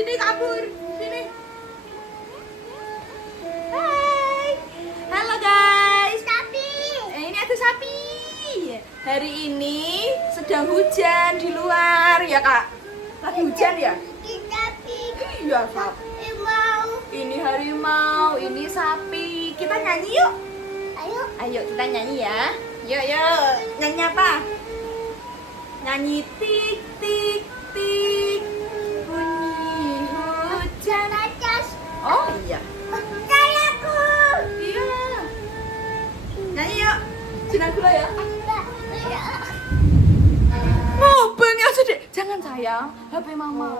Sini kabur. Sini. Hai. Halo guys. Sapi. Ini ada sapi. Hari ini sedang hujan di luar ya kak. Lagi hujan ya? Sapi. Iya sapi. Mau. Ini harimau, ini sapi. Kita nyanyi yuk. Ayo. Ayo kita nyanyi ya. Yuk yuk. Nyanyi apa? Nyanyi tik tik tik. Bunyi hujan. Atas. Oh iya. Percayaku. Iya. Nyanyi yuk. Sinar dulu ya. Ngobeng ya sedek. Jangan sayang. HP mama.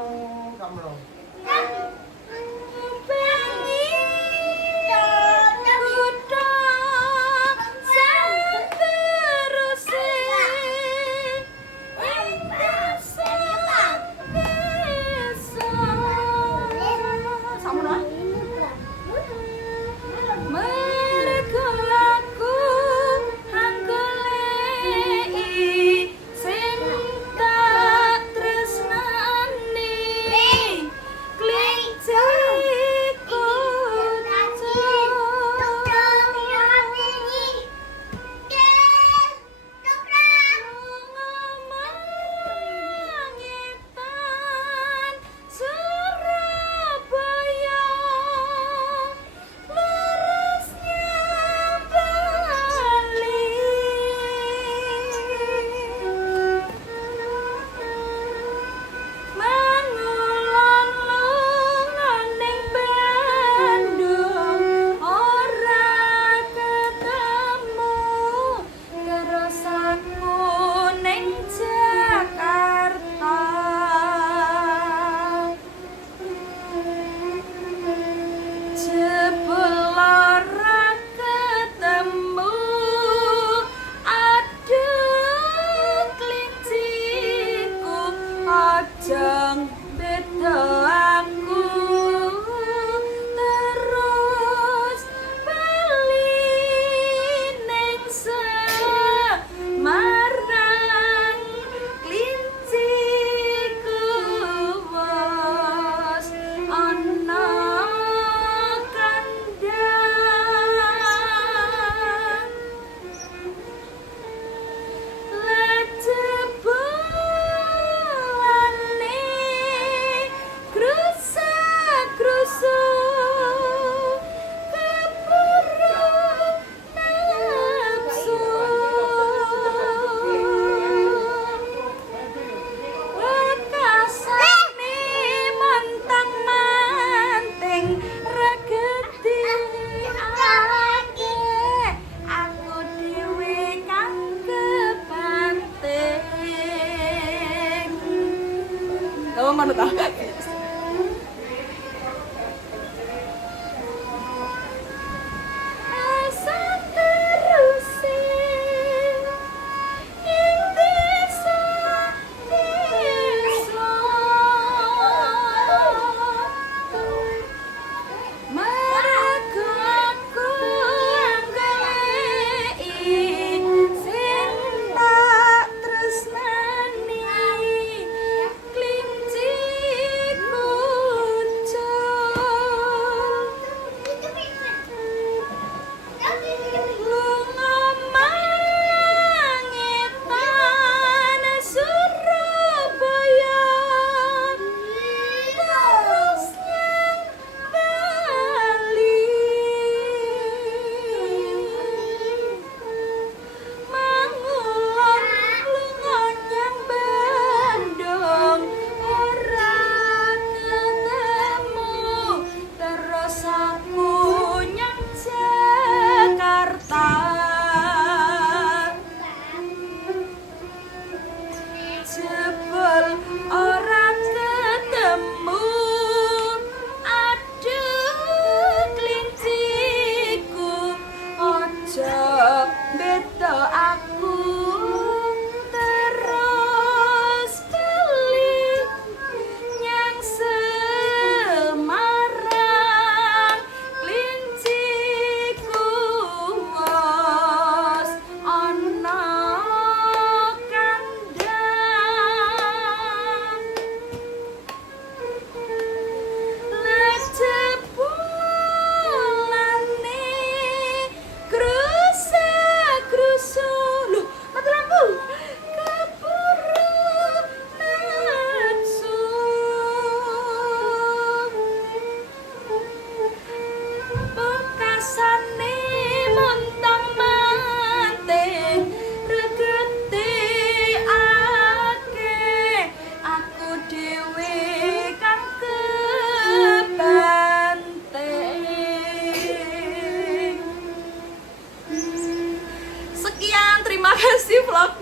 Oh, manut ah.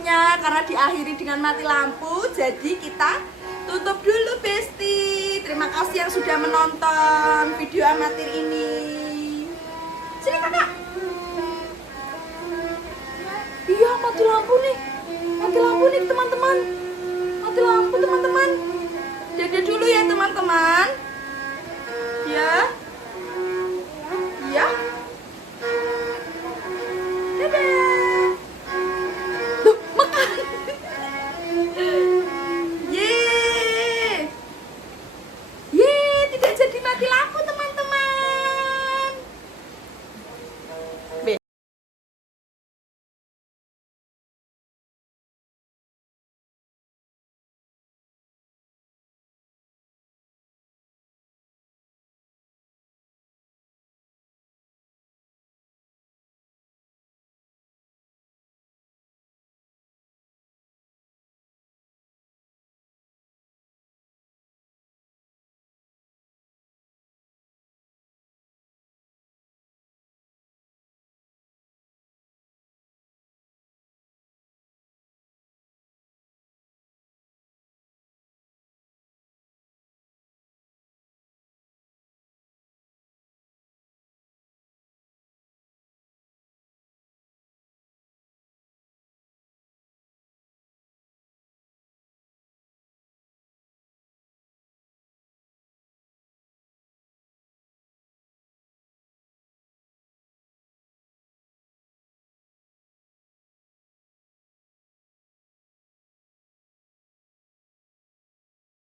lampunya karena diakhiri dengan mati lampu. Jadi kita tutup dulu Besti. Terima kasih yang sudah menonton video amatir ini. Sini kakak. Iya mati lampu nih. Mati lampu nih teman-teman. Mati lampu teman-teman. Dadah dulu ya teman-teman.